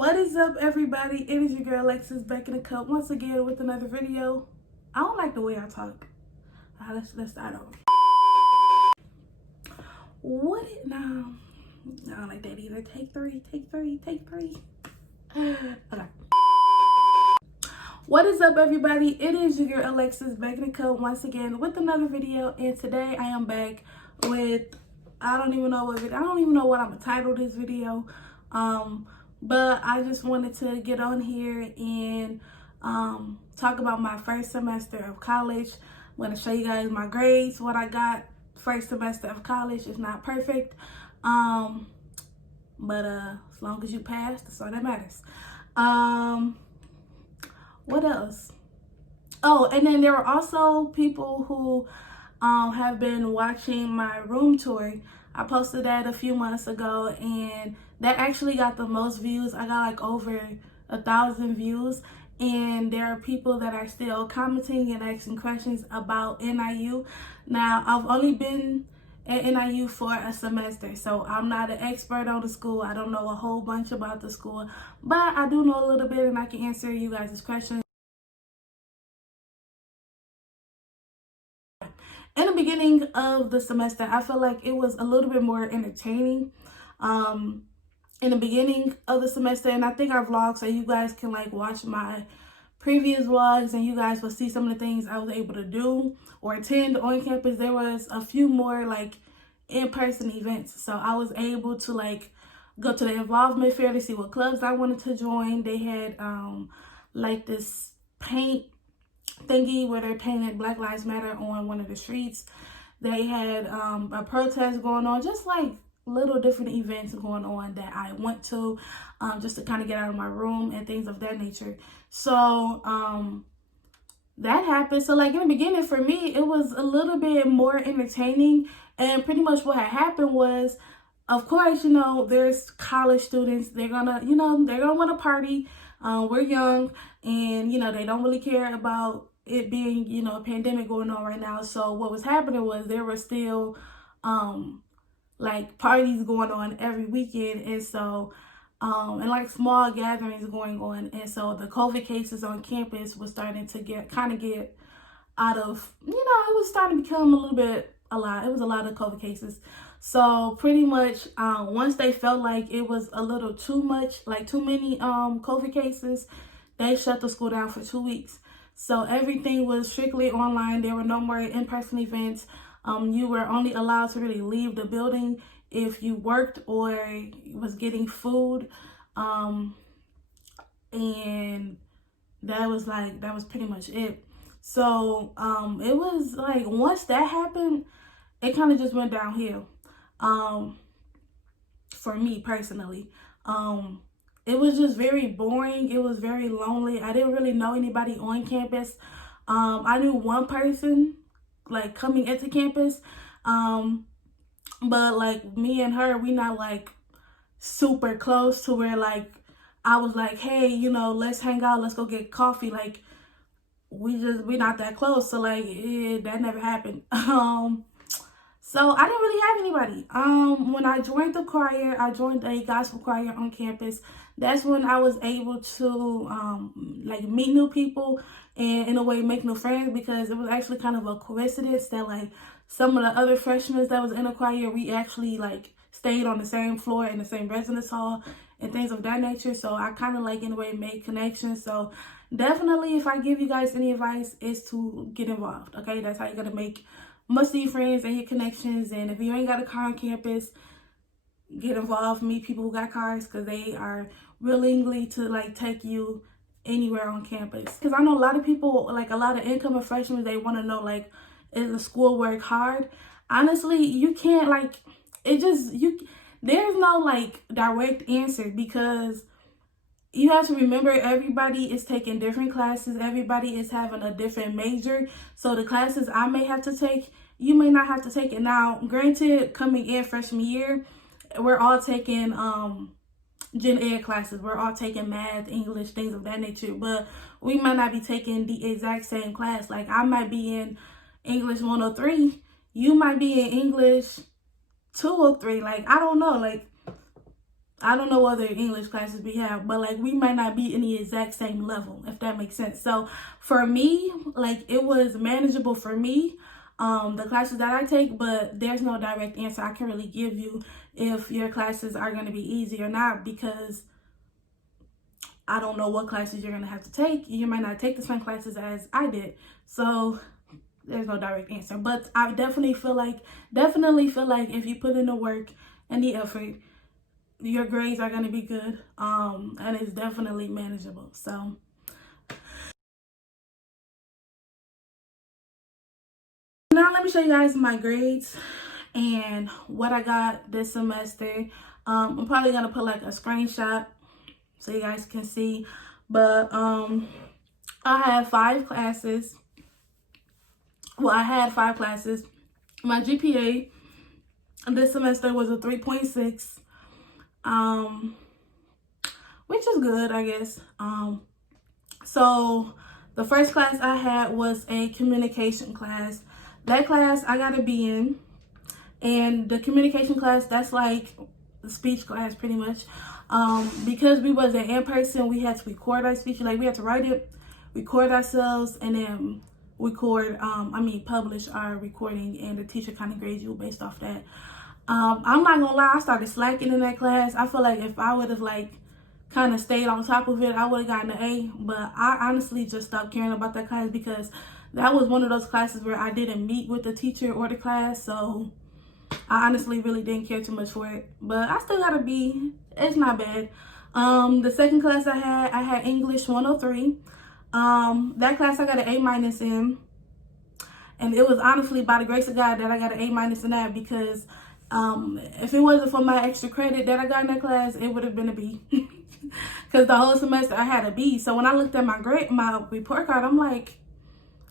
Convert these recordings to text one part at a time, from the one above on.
What is up, everybody? It is your girl Alexis back in the cup once again with another video. I don't like the way I talk. Let's start over. No, I don't like that either. Take three. Okay. What is up, everybody? It is your girl Alexis back in the cup once again with another video, and today I am back with I don't even know what I'm gonna title this video. But I just wanted to get on here and talk about my first semester of college. I'm going to show you guys my grades, what I got first semester of college. It's not perfect, but as long as you pass, that's all that matters. What else? Oh, and then there were also people who have been watching my room tour. I posted that a few months ago, and that actually got the most views. I got like over 1,000 views, and there are people that are still commenting and asking questions about NIU. Now, I've only been at NIU for a semester, so I'm not an expert on the school. I don't know a whole bunch about the school, but I do know a little bit, and I can answer you guys' questions. In the beginning of the semester, I felt like it was a little bit more entertaining in the beginning of the semester, and I think I vlogged so you guys can like watch my previous vlogs and you guys will see some of the things I was able to do or attend on campus. There was a few more like in-person events, so I was able to like go to the involvement fair to see what clubs I wanted to join. They had like this paint thingy where they painted Black Lives Matter on one of the streets. They had a protest going on, just like little different events going on that I went to just to kind of get out of my room and things of that nature. So that happened. So like in the beginning for me, it was a little bit more entertaining, and pretty much what had happened was, of course, you know, there's college students, they're gonna want to party. We're young, and you know, they don't really care about it being, you know, a pandemic going on right now. So what was happening was there were still like parties going on every weekend, and so and like small gatherings going on, and so the COVID cases on campus was starting to get out of, you know, it was starting to become a lot. It was a lot of COVID cases. So pretty much once they felt like it was a little too much, like too many COVID cases, they shut the school down for 2 weeks. So everything was strictly online. There were no more in-person events. You were only allowed to really leave the building if you worked or was getting food. And that was pretty much it. So it was like once that happened, it kind of just went downhill. For me personally, it was just very boring. It was very lonely. I didn't really know anybody on campus. I knew one person like coming into campus, but like me and her, we not like super close to where like I was like, hey, you know, let's hang out, let's go get coffee. Like we not that close, so like that never happened. So I didn't really have anybody. When I joined the choir, I joined a gospel choir on campus. That's when I was able to like meet new people and in a way make new friends, because it was actually kind of a coincidence that like some of the other freshmen that was in the choir, we actually like stayed on the same floor in the same residence hall and things of that nature. So I kind of like in a way made connections. So definitely, if I give you guys any advice, is to get involved. Okay, that's how you're gonna make most of your friends and your connections. And if you ain't got a car on campus, get involved, meet people who got cars, because they are willingly to like take you anywhere on campus. Because I know a lot of people, like a lot of incoming freshmen, they want to know like, is the schoolwork hard? Honestly, you can't like, there's no like direct answer, because you have to remember everybody is taking different classes. Everybody is having a different major. So the classes I may have to take, you may not have to take it. Now, granted, coming in freshman year, we're all taking gen ed classes. We're all taking math, English, things of that nature. But we might not be taking the exact same class. Like I might be in English 103. You might be in English 203. Like, I don't know. Like, I don't know what other English classes we have, but like we might not be in the exact same level, if that makes sense. So for me, like it was manageable for me, the classes that I take, but there's no direct answer I can really give you if your classes are going to be easy or not, because I don't know what classes you're going to have to take. You might not take the same classes as I did. So there's no direct answer, but I definitely feel like if you put in the work and the effort, your grades are going to be good, and it's definitely manageable. So now let me show you guys my grades and what I got this semester. I'm probably going to put like a screenshot so you guys can see, but I had 5 classes. Well, I had 5 classes. My GPA this semester was a 3.6. Which is good, I guess. So the first class I had was a communication class. That class I got a B in, and the communication class, that's like the speech class pretty much. Because we wasn't in person, we had to record our speech. Like we had to write it, record ourselves, and then publish our recording, and the teacher kind of grades you based off that. I'm not gonna lie, I started slacking in that class. I feel like if I would have like kind of stayed on top of it, I would have gotten an A, but I honestly just stopped caring about that class because that was one of those classes where I didn't meet with the teacher or the class, so I honestly really didn't care too much for it, but I still got a B. It's not bad. The second class I had English 103. That class I got an A- in, and it was honestly by the grace of God that I got an A- in that, because if it wasn't for my extra credit that I got in that class, it would have been a B. Because the whole semester I had a B. So when I looked at my report card, I'm like,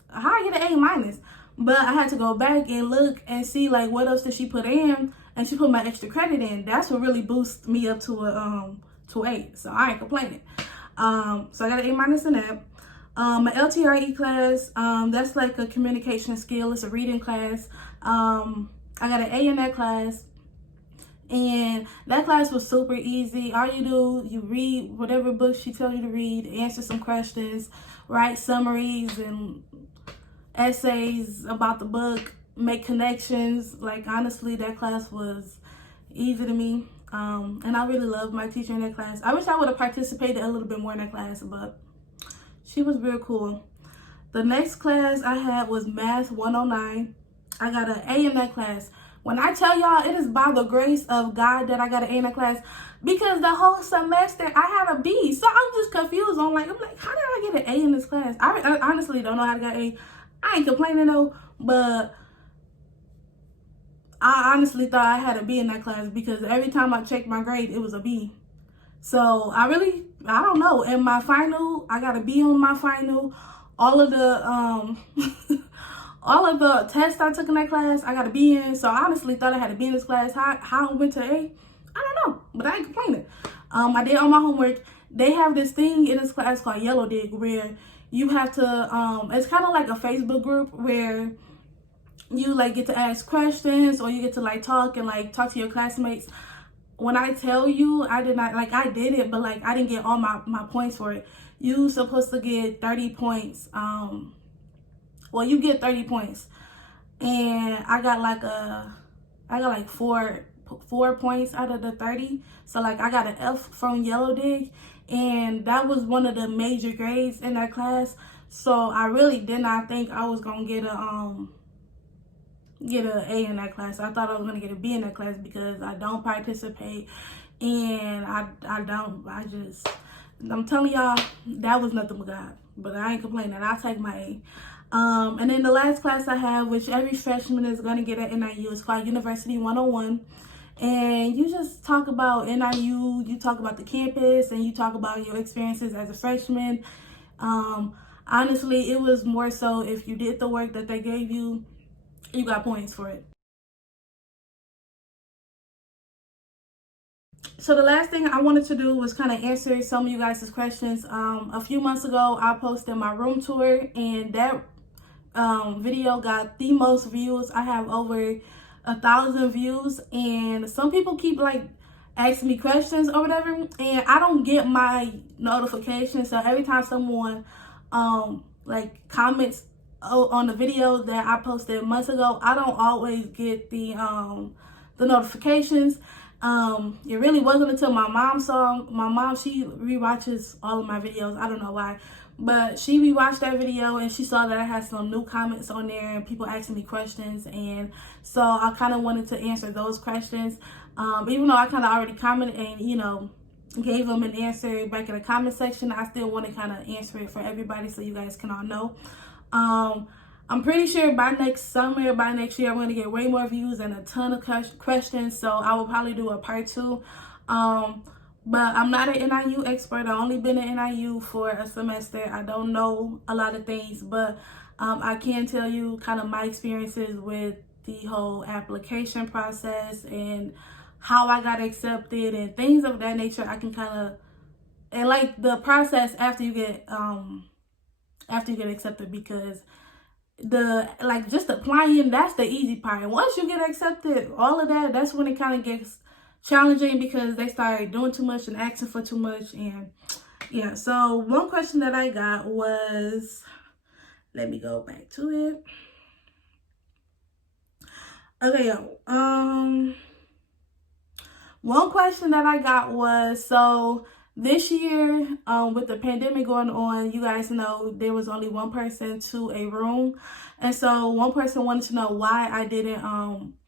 how I get an A-? But I had to go back and look and see like what else did she put in, and she put my extra credit in. That's what really boosted me up to a 8. So I ain't complaining. So I got an A- in that. My LTRE class, that's like a communication skill. It's a reading class. I got an A in that class, and that class was super easy. All you do, you read whatever book she tells you to read, answer some questions, write summaries and essays about the book, make connections. Like honestly, that class was easy to me, and I really loved my teacher in that class. I wish I would have participated a little bit more in that class, but she was real cool. The next class I had was Math 109. I got an A in that class. When I tell y'all, it is by the grace of God that I got an A in that class, because the whole semester I had a B. So I'm just confused. I'm like, how did I get an A in this class? I honestly don't know how to get an A. I ain't complaining though, but I honestly thought I had a B in that class because every time I checked my grade, it was a B. So I don't know. In my final, I got a B on my final. All of the all of the tests I took in that class, I got a B in. So I honestly thought I had a B in this class. How I went to A, I don't know, but I ain't complaining. I did all my homework. They have this thing in this class called Yellow Dig, where you have to, it's kind of like a Facebook group where you like get to ask questions, or you get to like talk to your classmates. When I tell you, I did not, like I did it, but like I didn't get all my points for it. You supposed to get 30 points. Well, you get 30 points, and I got like four points out of the 30. So like I got an F from Yellow Dig, and that was one of the major grades in that class. So I really did not think I was gonna get an A in that class. I thought I was gonna get a B in that class because I don't participate, and I'm telling y'all, that was nothing but God. But I ain't complaining. I'll take my A. And then the last class I have, which every freshman is gonna get at NIU, is called University 101. And you just talk about NIU, you talk about the campus, and you talk about your experiences as a freshman. Honestly, it was more so if you did the work that they gave you, you got points for it. So the last thing I wanted to do was kind of answer some of you guys' questions. A few months ago, I posted my room tour, and that video got the most views. I have over 1,000 views, and some people keep like asking me questions or whatever, and I don't get my notifications. So every time someone like comments on the video that I posted months ago, I don't always get the notifications. It really wasn't until my mom saw, my mom, she rewatches all of my videos. I don't know why, but she rewatched that video and she saw that I had some new comments on there and people asking me questions, and so I kind of wanted to answer those questions. Even though I kind of already commented and, you know, gave them an answer back in the comment section, I still want to kind of answer it for everybody so you guys can all know. I'm pretty sure by next summer, by next year, I'm going to get way more views and a ton of questions, so I will probably do a part 2. But I'm not an NIU expert. I've only been in NIU for a semester. I don't know a lot of things, but I can tell you kind of my experiences with the whole application process and how I got accepted and things of that nature. I can kind of, and like the process after you get accepted, because just applying, that's the easy part. And once you get accepted, all of that, that's when it kind of gets challenging, because they start doing too much and asking for too much. And yeah, so one question that I got was, let me go back to it. Okay, one question that I got was, so this year, with the pandemic going on, you guys know there was only one person to a room. And so one person wanted to know why I didn't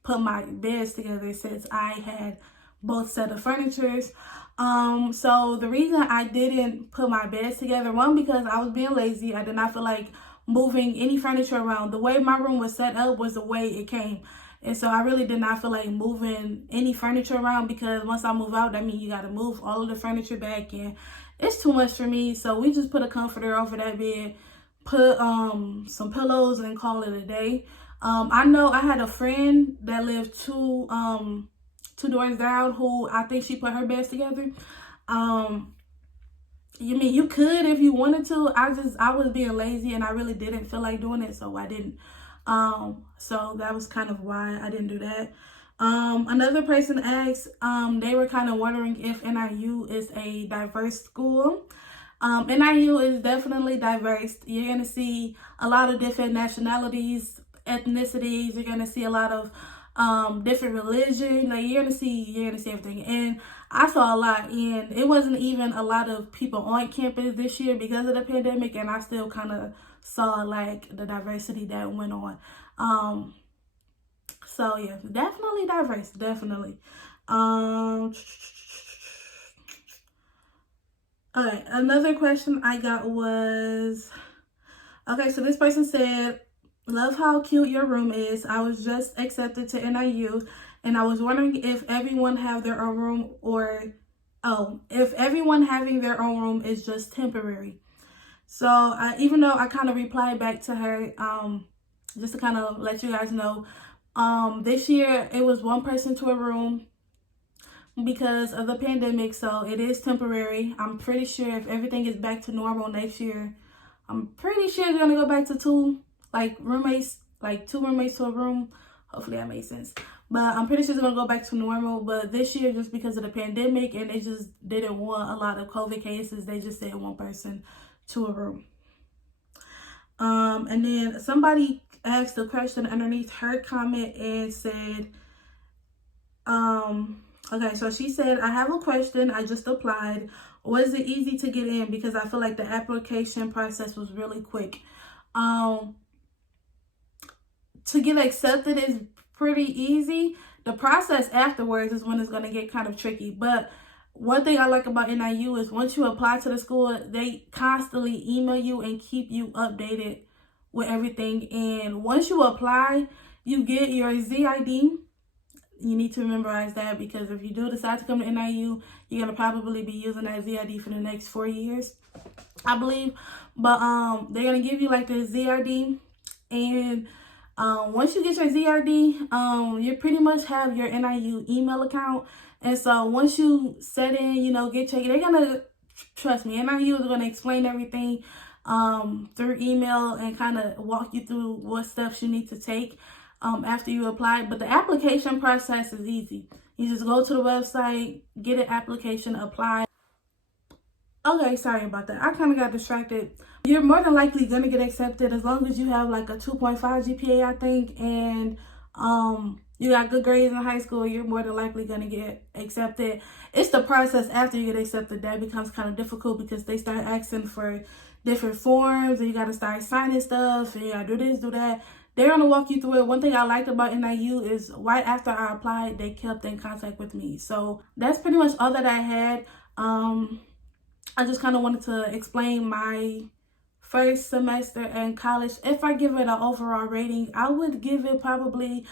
put my beds together, since I had both set of furnitures. So the reason I didn't put my beds together, one, because I was being lazy. I did not feel like moving any furniture around. The way my room was set up was the way it came. And so I really did not feel like moving any furniture around, because once I move out, that means you got to move all of the furniture back, and it's too much for me. So we just put a comforter over that bed, put some pillows, and call it a day. I know I had a friend that lived two doors down, who I think she put her beds together. You could if you wanted to. I was being lazy and I really didn't feel like doing it, so I didn't. So that was kind of why I didn't do that. Another person asked, they were kind of wondering if NIU is a diverse school. NIU is definitely diverse. You're going to see a lot of different nationalities, ethnicities. You're going to see a lot of different religion. Like you're gonna see everything. And I saw a lot, and it wasn't even a lot of people on campus this year because of the pandemic, and I still kind of saw like the diversity that went on. So yeah, definitely diverse, definitely. Okay, another question I got was, okay, so this person said, love how cute your room is. I was just accepted to NIU, and I was wondering if everyone have their own room, or if everyone having their own room is just temporary. So even though I kind of replied back to her, just to kind of let you guys know, this year it was one person to a room because of the pandemic, so it is temporary. I'm pretty sure if everything is back to normal next year, I'm pretty sure it's gonna go back to two roommates to a room. Hopefully that makes sense. But I'm pretty sure it's gonna go back to normal. But this year, just because of the pandemic, and they just didn't want a lot of COVID cases, they just said one person to a room. And then somebody asked a question underneath her comment and said, okay, so she said, I have a question. I just applied. Was it easy to get in? Because I feel like the application process was really quick. To get accepted is pretty easy. The process afterwards is when it's going to get kind of tricky. But one thing I like about NIU is once you apply to the school, they constantly email you and keep you updated with everything. And once you apply, you get your ZID. You need to memorize that, because if you do decide to come to NIU, you're going to probably be using that ZID for the next 4 years, I believe. But they're going to give you like the ZID, and once you get your ZID, you pretty much have your NIU email account. And so once you set in, they're gonna, trust me, NIU is gonna explain everything through email and kind of walk you through what steps you need to take after you apply. But the application process is easy. You just go to the website, get an application, apply. Okay, sorry about that. I kind of got distracted. You're more than likely going to get accepted as long as you have like a 2.5 GPA, I think, and you got good grades in high school. You're more than likely going to get accepted. It's the process after you get accepted that becomes kind of difficult because they start asking for different forms and you got to start signing stuff and you got to do this, do that. They're going to walk you through it. One thing I liked about NIU is right after I applied, they kept in contact with me. So that's pretty much all that I had. I just kind of wanted to explain my first semester in college. If I give it an overall rating, I would give it probably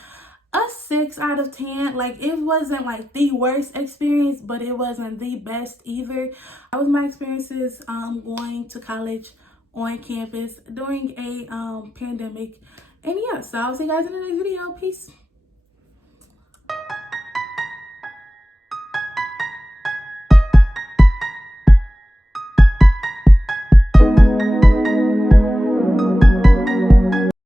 a 6 out of 10. Like, it wasn't like the worst experience, but it wasn't the best either. That was my experiences going to college on campus during a pandemic. And yeah, so I'll see you guys in the next video. Peace.